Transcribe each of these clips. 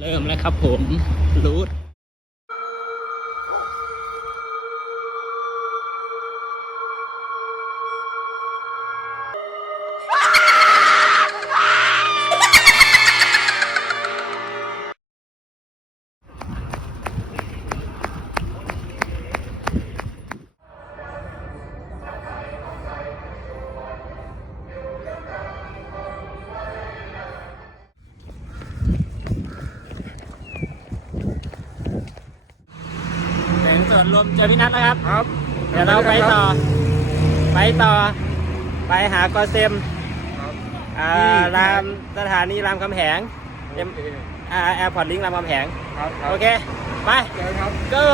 เริ่มแล้วครับผมรูท ครับครับเดี๋ยวเราไปต่อ ไปต่อ ไปหากอเซมครับอ่านี่รามสถานีรามคำแหงโอเคอ่าแอร์พอร์ตลิงก์รามคำแหงครับครับโอเค ไปเจอครับ go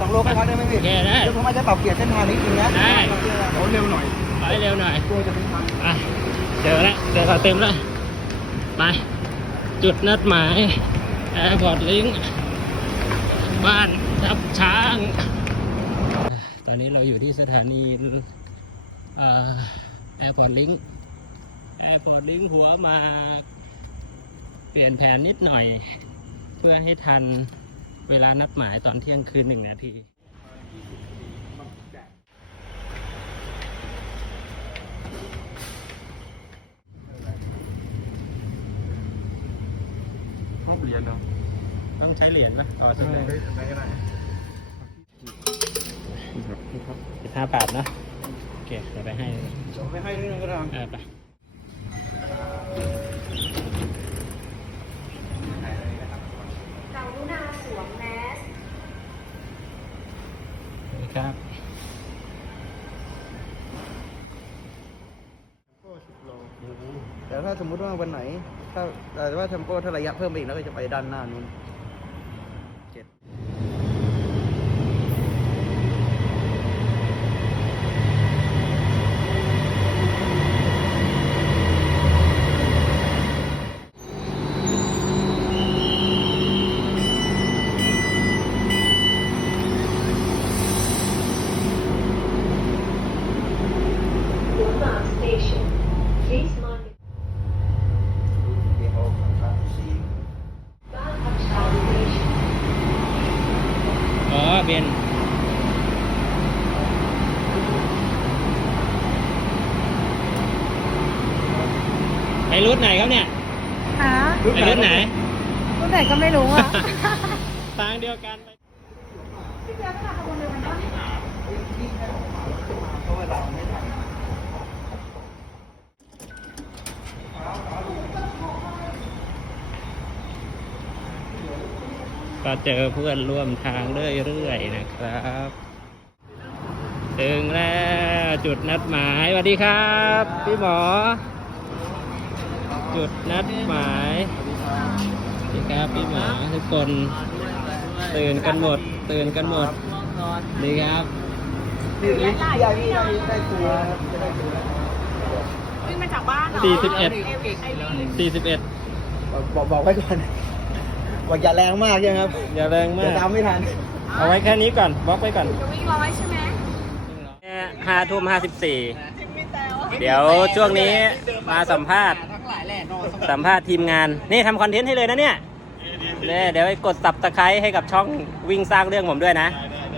สองโลไปพักได้ไหมโอพี่เคได้เดี๋ยวผมอาจจะปรับเปลี่ยนเส้นทางนิดนึงนะได้โอ้เร็วหน่อยไปเร็วหน่อยกลัวจะเป็นทางอะ เจอแล้วเจอกอเต็มแล้วไปจุดนัดหมายแอร์พอร์ตลิงก์บ้านทับช้าง ตอนนี้เราอยู่ที่สถานีแอร์พอร์ตลิงก์แอร์พอร์ตลิงก์หัวมาเปลี่ยนแผนนิดหน่อย เพื่อให้ทันเวลานัดหมายตอนเที่ยงคืนหนึ่งนาที เปลี่ยนเนาะต้องใช้เหรียญปะอ๋อได้ใช่ได้ได้ได้สิบห้าบาทนะโอเคเดี๋ยวไปให้เดี๋ยวไปให้ด้วยนะก็ได้เออไปกรุณาสวมแมสครับแต่ถ้าสมมุติว่าวันไหน ถ้าแต่ว่าเทมโปถ้าระยะเพิ่มไปอีกแล้วก็จะไปด้านหน้านู้นเจ็ด หัวหมากสเตชัน Please mind เดี๋ยวครับสี่ บ้านพักชาวสเตชัน อ๋อเบนไป รูทไหนครับเนี่ยฮะไปรูทไหนรุ่นไหนก็ไม่รู้อะทางเดียวกันไปเพราะเวลามันไม่ทันก็เจอเพื่อนร่วมทางเรื่อยๆนะครับ ถึงแล้วจุดนัดหมายสวัสดีครับ พี่หมอ จุดนัดหมายสวัสดีครับพี่หมอทุกคนตื่นกันหมด ตื่นกันหมดดีครับนี่นี่ที่ได้ที่ได้ได้ตัวครับจะได้ตัววิ่งมาจากบ้านเหรอสี่สิบเอ็ดสี่สิบเอ็ดบอกบอกไว้ก่อนบอกอย่าแรงมากใช่ไหมครับ อย่าแรงมาเดี๋ยวกตามไม่ทัน เอาไว้แค่นี้ก่อนบล็อกไว้ก่อนจะวิ่งร้อยใช่ไหมห้าทุ่มห้าสิบสี่เดี๋ยวช่วงนี้มาสัมภาษณ์ สัมภาษณ์ทีมงาน นี่ทำคอนเทนต์ให้เลยนะเนี่ยเนี่ยเดี๋ยวไปกดสับตะไคร้ให้กับช่องวิ่งสร้างเรื่องผมด้วยนะ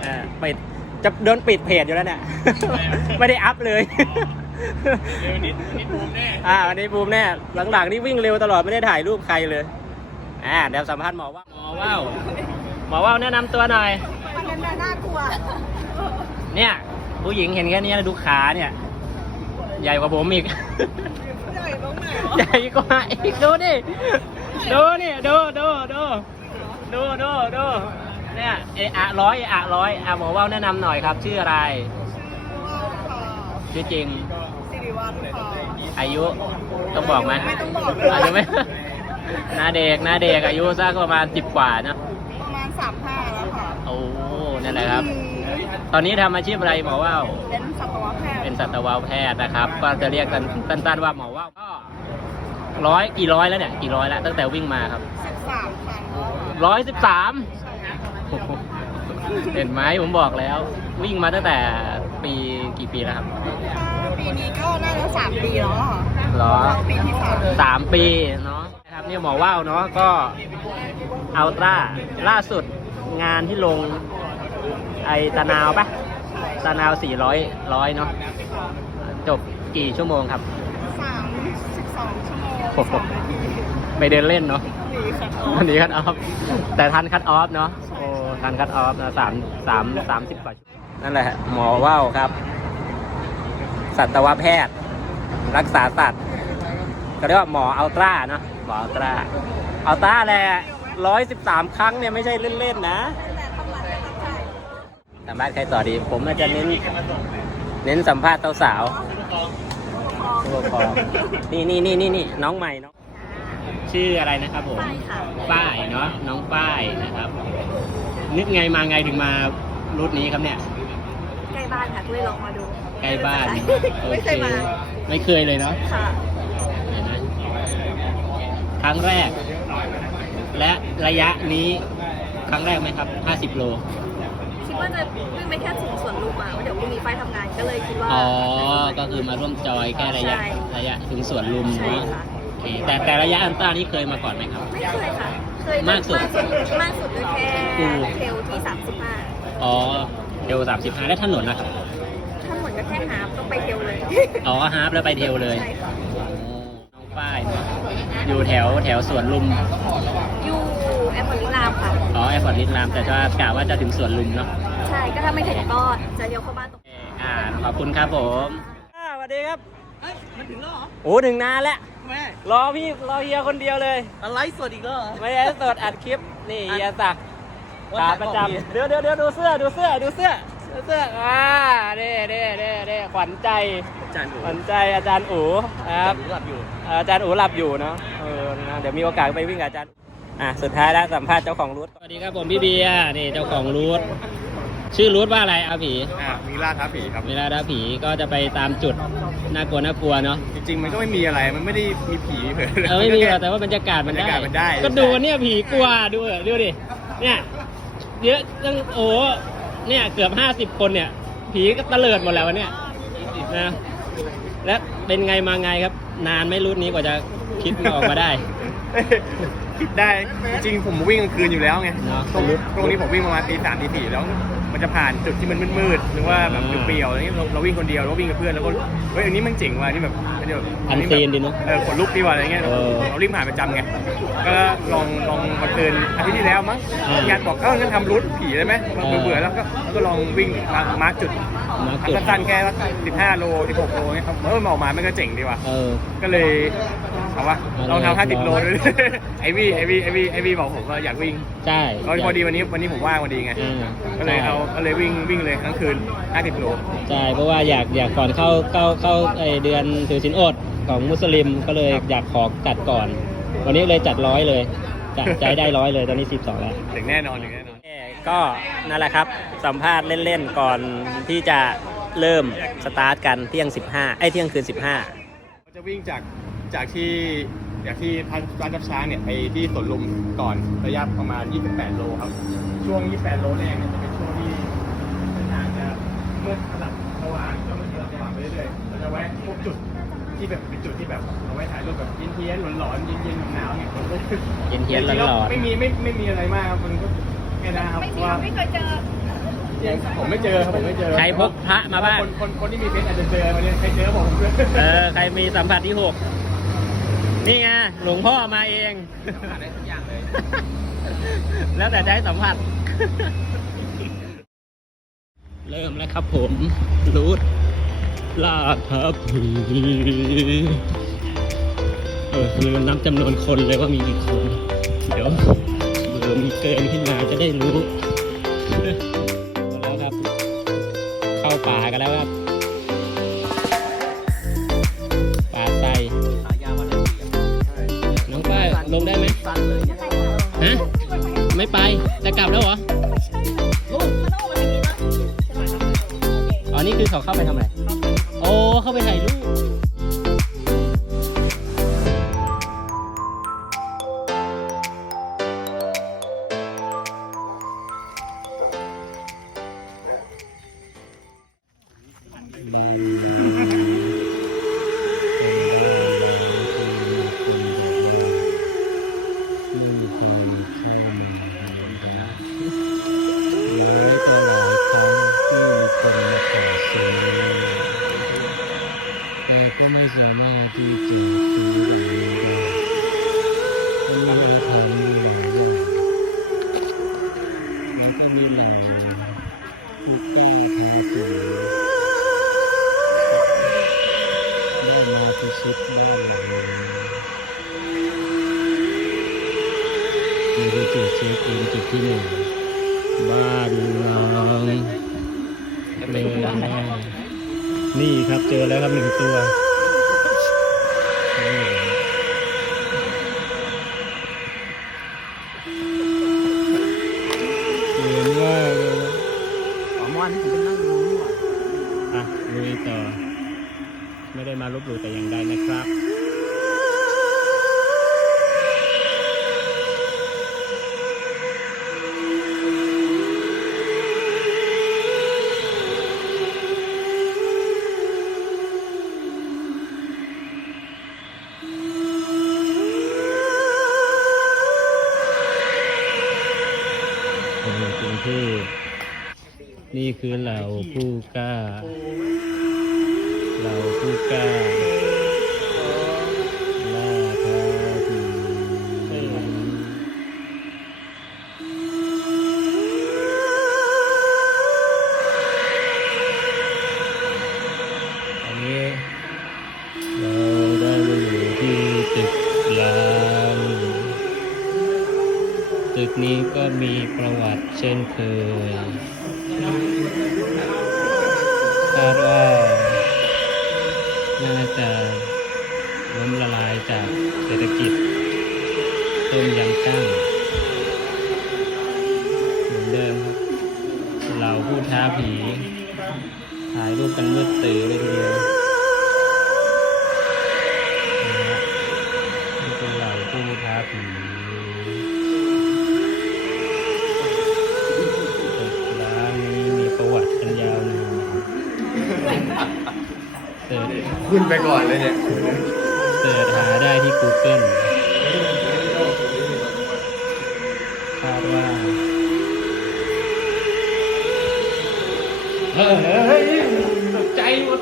อ่าปิดจะโดนปิดเพจอยู่แล้วเนี่ย ไม่ได้อัพเลยวันนี้บูมแน่อ่าวันนี้บูมแน่หลังๆนี่วิ่งเร็วตลอดไม่ได้ถ่ายรูปใครเลยอ่าเดี๋ยวสัมภาษณ์หมอว่าหมอว่าวหมอว่าวแนะนำตัวหน่อยมันนั้นน่ากลัวเนี่ยผู้หญิงเห็นแค่นี้ดูขาเนี่ย ใหญ่กว่าผมอีก ใหญ่ตรงไหนใหญ่กว่าอีกดูดิดูนี่ดูดูดูดูดูดูเนี่ยเอะอะร้อยเอะอะร้อยอะหมอว่าวแนะนำหน่อยครับ ชื่ออะไร ชื่อจริง สิริวัลค่ะอายุต้องบอกไหมไม่ต้องบอกอายุไม่หน้าเด็กหน้าเด็กอายุสักประมาณสิบกว่าเนอะประมาณสามห้าแล้วค่ะโอ้นั่นแหละครับตอนนี้ทำอาชีพอะไรหมอว่าวเป็นสัตวแพทย์เป็น สัตวแพทย์นะครับ ก็จะเรียกกันสั้นๆว่าหมอว่าวก็ร้อยกี่ร้อยแล้วเนี่ยกี่ร้อยแล้วตั้งแต่วิ่งมาครับสิบสามครั้งร้อยสิบสามเห็นไหมผมบอกแล้ว วิ่งมาตั้งแต่ปีกี่ปีแล้วครับถ้าปีนี้ก็น่าจะสามปีแล้วอะค่ะเหรอเข้าปีที่สามสามปีเนาะนะครับเนี่ยหมอว่าวเนาะก็อัลตร้าล่าสุดงานที่ลงไอตะนาวปะ ตะนาวสี่ร้อยร้อยเนาะจบกี่ชั่วโมงครับ สามสิบสองชั่วโมงโอ้โหไปเดินเล่นเนาะดีค่ะวันนี้คัดออฟแต่ทันคัดออฟเนาะโอ้ทันคัดออฟนะสามสามสามสิบกว่าชั่วโมงนั่นแหละหมอว่าวครับ สัตวแพทย์ รักษาสัตว์ก็เรียกว่าหมออัลตร้าเนาะหมออัลตร้าอัลตร้าแหละร้อยสิบสามครั้งเนี่ยไม่ใช่เล่นๆนะ สัมภาษณ์ใครต่อดี ผมน่าจะเน้น เน้นสัมภาษณ์สาวๆผู้ปกครองนี่นี่นี่นี่นี่น้องใหม่น้องชื่ออะไรนะครับผม ค่ะป้ายเนาะน้องป้ายนะครับ นึกไงมาไงถึงมารูทนี้ครับเนี่ย ใกล้บ้านค่ะก็เลยลองมาดูใกล้บ้านไม่เคยมาโอไม่เคยเลยเนาะ ค่ะเห็นไหมครั้งแรก และระยะนี้ครั้งแรกไหมครับ 50 โลคิด ว่าจะวิ่งไปแค่ถึงสวนลุมอะว่าเดี๋ยวพรุ่งนี้ไฟทำงานก็เลยคิดว่าอ๋อ ก็คือมาร่วมจอยแค่ระยะใช่ระยะถึงสวนลุมใช่เนาะค่ะโอเคแต่แต่ระยะอันต้านี้เคยมาก่อนไหมครับ ไม่เคยค่ะ เคยมากสุดมากสุดก็แค่อืม เทลที่ 35อ๋อเทล35และถนนนะครับถ้าหมดก็แค่หาบต้องไปเทลเลยอ๋อฮาร์ปแล้วไปเทลเลยใช่ค่ะโอ้น้องป้ายเนอะอยู่แถวแถวสวนลุม อยู่ แอร์พอร์ตลิงรามค่ะ อ๋อแอร์พอร์ตลิสลามแต่ว่ากะว่าจะถึงสวนลุมเนาะใช่ ก็ถ้าไม่ถึงก็จะเลี้ยวเข้าบ้านตรง อ่าขอบคุณครับผมสวัสดีครับเฮ้ย มันถึงแล้วเหรอโอ้ถึงนานแล้วแม่รอพี่รอเฮียคนเดียวเลย อะไรสดอีกแล้วเหรอ ไม่ได้สดอัดคลิปนี่เฮียศักดิ์ว่าขาแต่ประบอกพี่จำเดี๋ยวเดี๋ยวเดี๋ยวดูเสื้อดูเสื้อดูเสื้อดูเสื้ออ่าเด้เด้เด้เด้ขวัญใจจานอูขวัญใจอาจารย์อู๋นะครับหลับอยู่ อาจารย์อูหลับอยู่เนาะเออนะเดี๋ยวมีโอกาสไปวิ่งกับอาจารย์ อะสุดท้ายแล้วสัมภาษณ์เจ้าของรูทสวัสดีครับผมพี่เบียร์นี่เจ้าของรูทชื่อรูทว่าอะไรอาผีอ่ามีล่าท้าผีครับเวลาดาผีก็จะไปตามจุดน่ากลัวน่ากลัวเนาะจริง ๆ มันก็ไม่มีอะไรมันไม่ได้มีผีเผย เออไม่มีหรอกแต่ว่าบรรยากาศมันได้บรรยากาศมันได้ ก็ดูเนี่ยผีกลัวดูเออดูดิเนี่ยเยอะตั้งโอ้เนี่ยเกือบห้าสิบคนเนี่ย ผีก็ตะเลิดหมดแล้ววะเนี่ยนะและเป็นไงมาไงครับ นานไหม่รุ่นนี้กว่าจะคิดออกมาได้ คิดได้ จริงๆผมวิ่งกลางคืนอยู่แล้วไงเนอะตรงตรงนี้ผมวิ่งประมาณตีสามตีสี่แล้ว มันจะผ่านจุดที่มันมืดๆหรือว่าแบบอ่าเปลี่ยวๆอะไรเงี้ยเราเราวิ่งคนเดียวเราวิ่งกับเพื่อนแล้วก็เฮ้ยอันนี้มันเจ๋งว่ะอันนี่แบบอันนี้แบบอันซีนดีเนอะเออขนลุกดีว่ะอะไรเงี้ยเออเรารีบผ่านประจำไงก็ลองลองมาคืนอาทิตย์ที่แล้วมั้งอ่าญาติบอกเอ้างั้นทำรูทผีได้ไหมเออเบื่อๆแล้วก็ก็ลองวิ่งมามาร์คจุดมาร์คจุด สั้นๆแค่สิบห้าโลสิบหกโลเงี้ยครับเออมันออกมามันก็เจ๋งดีว่ะ เออ ก็เลย เอาวะเอาลองเลยทำห้าสิบลองโลด้วยไอวี่ไอวี่ไอวี่ไอวี่บอกผมว่าอยากวิ่งใช่ก็พอดีวันนี้วันนี้ผมว่างพอดีไงอ่าก็เลยเอาก็เลยวิ่งวิ่งเลยทั้งคืนห้าสิบโลใช่เพราะว่าอยากอยากก่อนเข้าเข้าเข้าไอเดือนถือศีลอดของมุสลิมก็เลยอยากขอจัดก่อน วันนี้เลยจัดร้อยเลยจัดใจได้ร้อยเลยตอนนี้สิบสองแล้วถึงแน่นอนถึงแน่นอนก็นั่นแหละครับสัมภาษณ์เล่นๆก่อนที่จะเริ่มสตาร์ทกันเที่ยง 15ไอ้ยเที่ยงคืนเราจะวิ่งจาก จากที่จากที่ท่านร้านจับช้างเนี่ยไปที่สวนลุมก่อนระยะประมาณ 28 โลครับ ช่วง 28 โลแรกเนี่ยจะเป็นช่วงที่เส้นทางจะมืดสลับสว่างแล้วก็สลับสว่างไปเรื่อยๆเราจะแวะพบจุดที่แบบเป็นจุดที่แบบเอาไว้ถ่ายรูปแบบเย็นๆหลอนๆเย็นๆหนาวๆเนี่ยมันก็เย็นๆร้อนๆไม่มีไม่ไม่มีอะไรมากครับมันก็แค่นั้นครับไม่เพจริราะงว่าไม่เคยเจอผมไม่เจอครับผมไม่เจอ ใครพกพระมาบ้างคนคนคนที่มีเพชรอาจจะเจอวันนี้ใครเจอบอกผมด้วยๆเออใครมีสัมผัสที่6 นี่ไงหลวงพ่อมาเองได้ทุกอย่างเลย แล้วแต่จะให้สัมผัส เริ่มแล้วครับผมรูดลาดครับผีเออลืมนับจำนวนคนเลยว่ามีกี่คน เดี๋ยวเผื่อมีเกินขึ้นมาจะได้รู้ งได้ไหมฮะ ไม่ไป จะกลับแล้วเหรอ อ๋อ นี่คือเขาเข้าไปทำอะไร โอ้ เข้าไปถ่ายรูป มีที่จุดเช็คอินจุดที่หนึ่งบ้านน้องเลยนี่ครับเจอแล้วครับหนึ่งตัว อ้โหกรุงเทพนี่คือเหล่าผู้กล้า เหล่าผู้กล้า จากเศรษฐกิจต้มยำกั้งเหมือนเดิมครับ เราผู้ท้าผีถ่ายรูปกันมืดตื่นเลยทีเดียวนี่เป็นเหล่าผู้ท้าผีตึกร้างนี้มีประวัติกันยาวนานเสิร์ชขึ้นไปก่อนเลยเนี่ย Google คาดว่าเฮ้ยตกใจหมด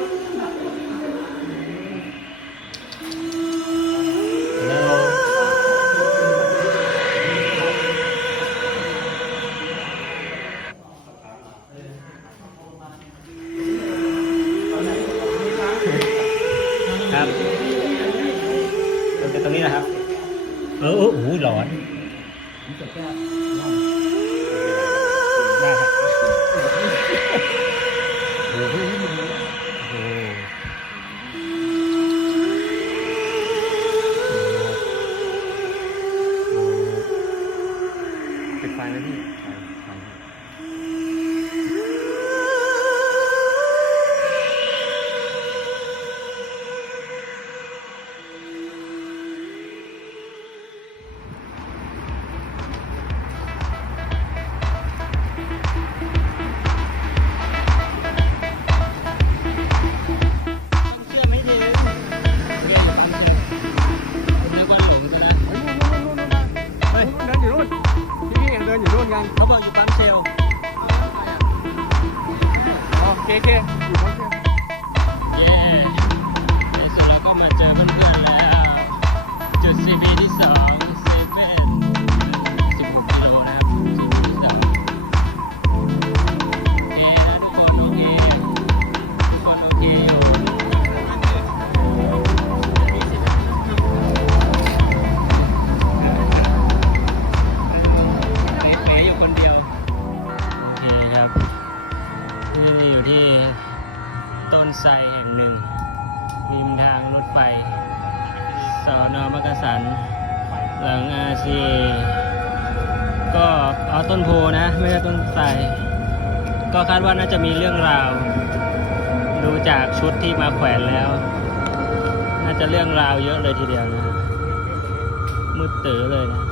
มืดตื้อเลยนะ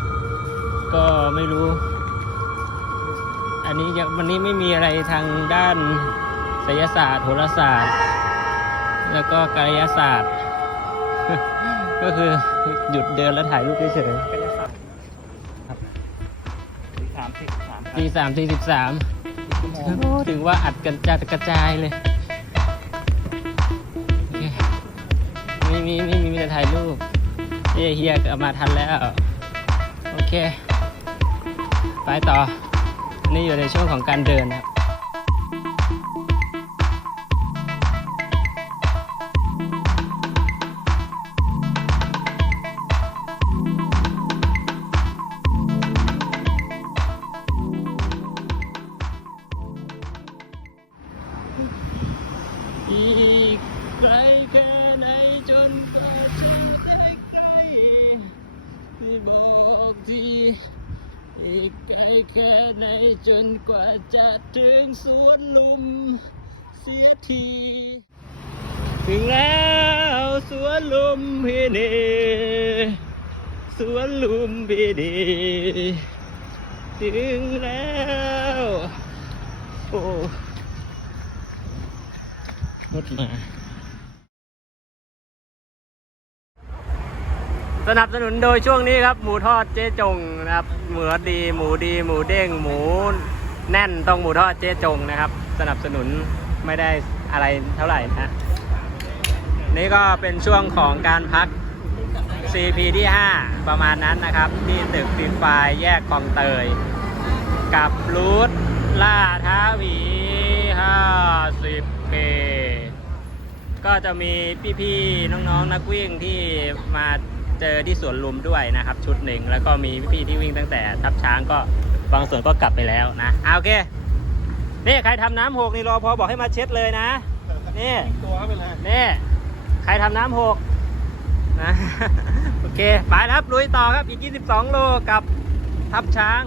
ก็ไม่รู้ อันนี้ยังวันนี้ไม่มีอะไรทางด้านศิลศาสตร์โหราศาสตร์ แล้วก็กายศาสตร์ ก็คือหยุดเดินแล้วถ่ายรูปเฉยสามสิบสามๆตีสามสี่สิบสามถึงว่าอัดกันจัดกระจายเลยโอเคไม่มีไม่มีมีแต่ถ่ายรูป เฮียเฮียกลับมาทันแล้ว โอเค ไปต่อ นี่อยู่ในช่วงของการเดินนะครับ จนกว่าจะถึงสวนลุมเสียที ถึงแล้วสวนลุมพินีสวนลุมพินีถึงแล้วโอ้รถมาสนับสนุนโดยช่วงนี้ครับ หมูทอดเจ๊จง นะครับหมูดีหมูดีหมูเด้งหมูแน่นต้องหมูทอดเจ๊จงนะครับ สนับสนุนไม่ได้อะไรเท่าไหร่นะนี่ก็เป็นช่วงของการพัก CP ที่ 5 ประมาณนั้นนะครับ ที่ตึกฟินไฟแยกคลองเตย กับรูทล่าท้าหวี 50 p ก็จะมีพี่ ๆ น้อง ๆ นักวิ่งที่มา เจอที่สวนลุมด้วยนะครับ ชุดหนึ่งแล้วก็มีพี่ๆที่วิ่งตั้งแต่ทับช้างก็บางส่วนก็กลับไปแล้วนะเอาโอเคนี่ใครทำน้ำหกนี่รอพอบอกให้มาเช็ดเลยนะนี่ตัวเข้าไปเลยนี่ใครทำน้ำหกนะโอเคไปครับลุยต่อครับอีก 22 โลกับทับช้าง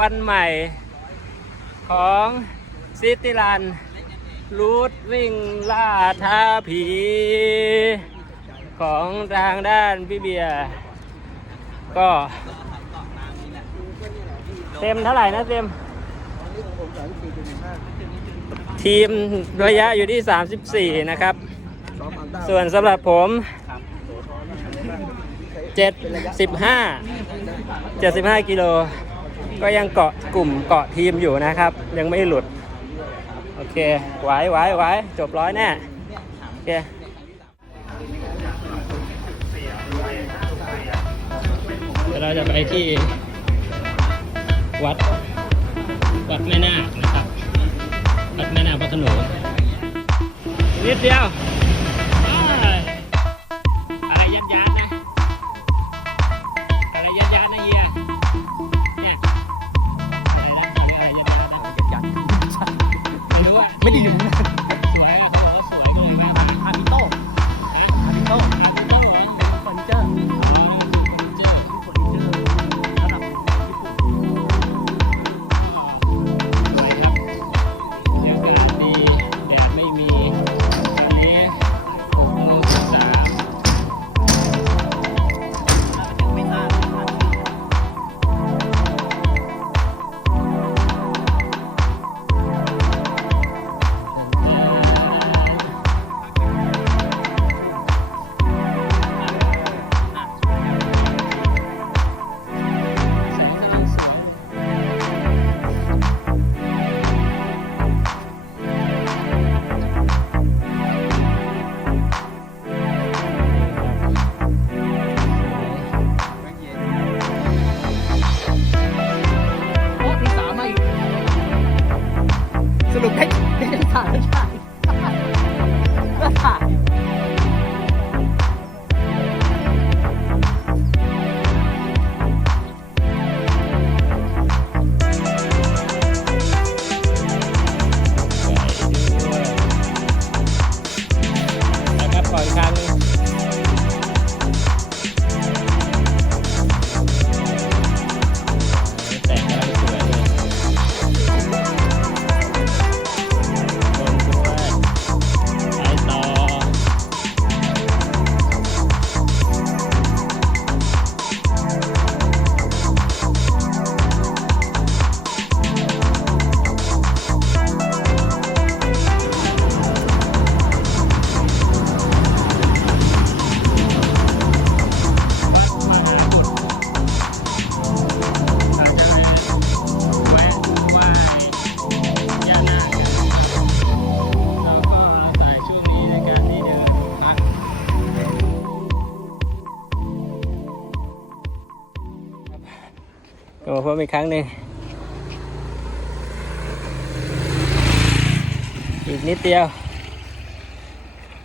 วันใหม่ของซิติลันรูทวิ่งล่าท้าผี ของทางด้านพี่เบียร์ก็เต็มเท่าไหร่นะเต็ม ทีมระยะอยู่ที่ 34 นะครับ ส่วนสำหรับผม 75 75 กิโล ก็ยังเกาะกลุ่มเกาะทีมอยู่นะครับ ยังไม่หลุด โอเคไหวไหวไหวจบร้อยแน่โอเคเดี๋ยวเราจะไปที่วัด วัดแม่นาคนะครับ วัดแม่นาคพระโขนงนิดเดียว เพิ่มอีกครั้งหนึ่งอีกนิดเดียว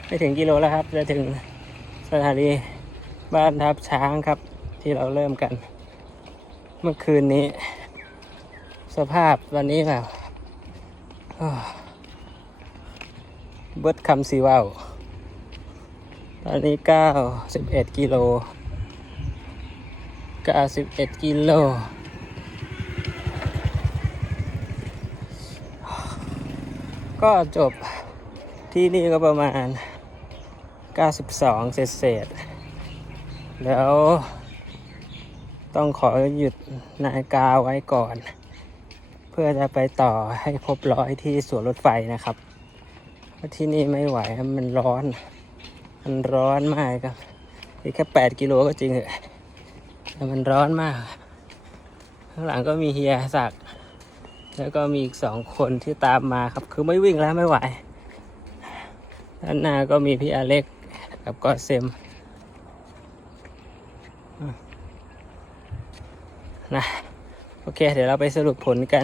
ไม่ถึงกิโลแล้วครับ จะถึงสถานีบ้านทับช้างครับ ที่เราเริ่มกัน เมื่อคืนนี้ สภาพวันนี้แบบเบิดคำสีว่าวตอนนี้เก้าสิบเอ็ดกิโลเก้าสิบเอ็ดกิโล ก็จบที่นี่ก็ประมาณ 92 เศษเศษ แล้วต้องขอหยุดนายกาไว้ก่อน เพื่อจะไปต่อให้ครบร้อยที่สวนรถไฟนะครับเพราะที่นี่ไม่ไหวมันร้อน มันร้อนมากครับอีกแค่ 8 กิโลก็จริงเหอะแต่มันร้อนมาก ข้างหลังก็มีเฮียศัก แล้วก็มีอีกสองคนที่ตามมาครับ คือไม่วิ่งแล้วไม่ไหว ด้านหน้าก็มีพี่อเล็กกับก็เซมนะ โอเค เดี๋ยวเราไปสรุปผลกัน